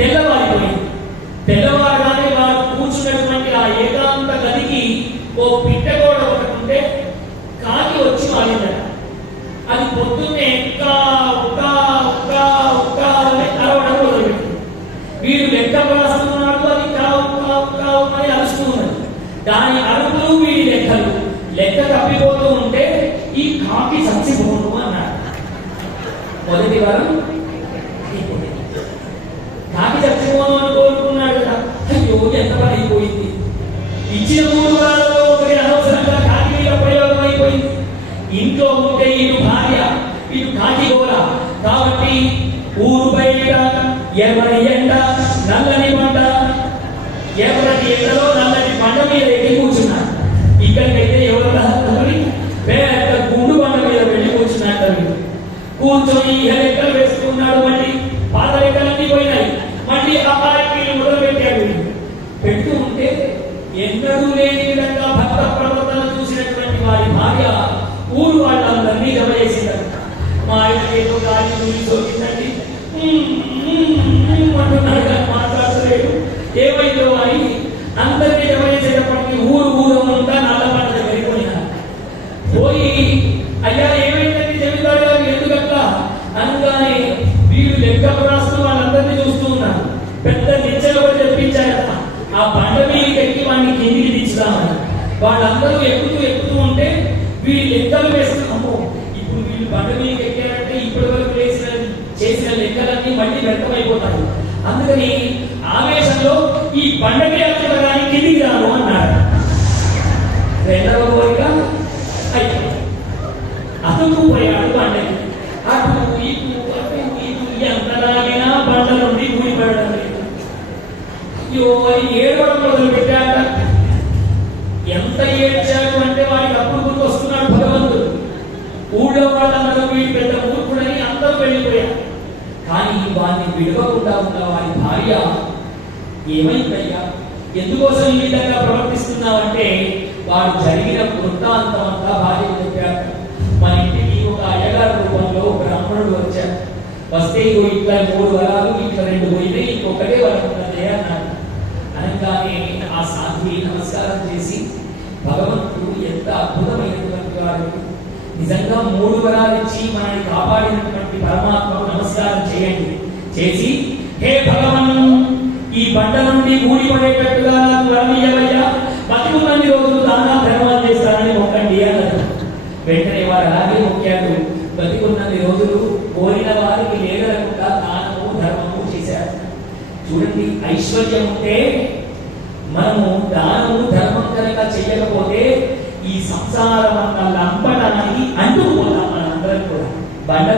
తెల్లవారిపోయింది. తెల్లవారుగానే వారు కూర్చున్నటువంటి ఆ ఏకాంత గదికి ఓ పిట్టగోడ ఒకటి ఉంటే కాకి వచ్చి వాడిందట. అది పొద్దున్నే అరవడం మొదలుపెట్టింది. వీడు లెక్క రాస్తున్నాడు, అది కావు అని అరుస్తూ ఉన్నది. దాని అరుపులు వీడి లెక్కలు లెక్క తప్పిపోతూ ఉంటే ఈ కాకి చచ్చిపోను అన్నాడు. మొదటి వారం కాకి చచ్చిపోను అని కోరుకున్నాడు కదా. అయ్యో ఎంత పని అయిపోయింది. ఇచ్చిన 3 వారాల్లో ఒకటి అనవసరంగా కాకి మీద ప్రయోగం అయిపోయింది. ఇంట్లో ఉంటే ఇటు భార్య ఇటు కాకి గోల కాబట్టి ఊరు బయట ఎవరి ఎండ నల్లని పంట, ఎవరి ఎండలో నల్లని పంట మీద ఎక్కి కూర్చున్నాడు. ఇక్కడికైతే ఎవరు పెద్ద గుండు పంట మీద వెళ్ళి కూర్చున్నాడు. కూర్చొని లెక్కలు వేసుకున్నాడు. మళ్ళీ పాత లెక్కలన్నీ పోయినాయి. మళ్ళీ అబ్బాయికి మొదలు పెట్టాడు. పెడుతూ ఉంటే ఎన్నడూ లేని విధంగా భక్త ప్రవర్తన చూసినటువంటి వారి భార్య ఊరు వాళ్ళందరినీ జమ చేసిందట. మా ఆయన ఏదో గాలి దూరి సోకిందండి అంటున్నాడు కానీ మాట్లాడలేదు. ఏమైందో అని అందరినీ జమ చేసేటప్పటికి ఊరు అంతా నల్ల పంట దగ్గరికి పోయినారు. పోయి అయ్యా ఏమైందండి జమీందారు గారు ఎందుకట్లా అనగానే వీళ్ళు లెక్కలు రాస్తూ వాళ్ళందరినీ చూస్తూ ఉన్నారు. పెద్ద నిచ్చెన కూడా తెప్పించారట. ఆ బండ మీదకి ఎక్కి వాడిని కిందికి దించుదామని వాళ్ళందరూ ఎక్కుతూ ఉంటే వీళ్ళు లెక్కలు వేస్తున్నాము. ఇప్పుడు వీళ్ళు బండ మీదకి ఎక్కారంటే ఇప్పటి వరకు చేసిన లెక్కలన్నీ మళ్ళీ వ్యర్థమైపోతాయి. అందుకని ఆవేశంలో ఈ బండకి ఎక్కగానే కిందికి రాను అన్నాడు. రెండవ కోరిక అయిపోయింది. అతుక్కుపోయాడు బండకి. అటు ఇటు ఎంతలాగినా బండ నుండి ఊడిపడడం లేదు. ఏడవడం మొదలు పెట్టాక ఎంత ఏడ్చాడు అంటే వాడికి అప్పుడు గుర్తు వస్తున్నాడు భగవంతుడు. ఊళ్ళో వాళ్ళందరూ వీడి పెద్ద మూర్ఖుడని అందరూ వెళ్ళిపోయారు. కానీ వాడిని విడవకుండా ఉన్న వారి భార్య ఏమైందయ్యా, ఎందుకోసం ఈ విధంగా ప్రవర్తిస్తున్నావంటే వాడు జరిగిన వృత్తాంతం అంతా భార్య చెప్పాడు. మన ఇంటికి ఒక అయ్యగారి రూపంలో బ్రాహ్మణుడు వచ్చాడు. వస్తే ఇట్లా 3 వరాలు, ఇట్లా 2 పోయినాయి, ఇంకొకటే వరం ఉన్నదే అన్నాడు. అనగానే ఆ సాధ్వి నమస్కారం చేసి భగవంతుడు ఎంత అద్భుతమైనటువంటి వాడు, నిజంగా 3 వరాలు ఇచ్చి మనల్ని కాపాడినటువంటి పరమాత్మకు నమస్కారం చేయండి. చేసి హే భగవన్, ఈ బండ నుండి ఊడిపడేటట్టుగా వరం ఇయ్యవయ్యా, బతికున్నన్ని రోజులు దాన ధర్మాలు చేస్తానని మొక్కండి అన్నారు. వెంటనే వారు అలాగే మొక్కాడు. బతికున్నన్ని రోజులు కోరిన వారికి లేదనకుండా దానము ధర్మము చేశారు. చూడండి, ఐశ్వర్యం ఉంటే మనము దానము ధర్మం కనుక చెయ్యకపోతే ఈ సంసారం అంతా లంపటానికి అంటుకుపోతాం. మనందరం కూడా బండ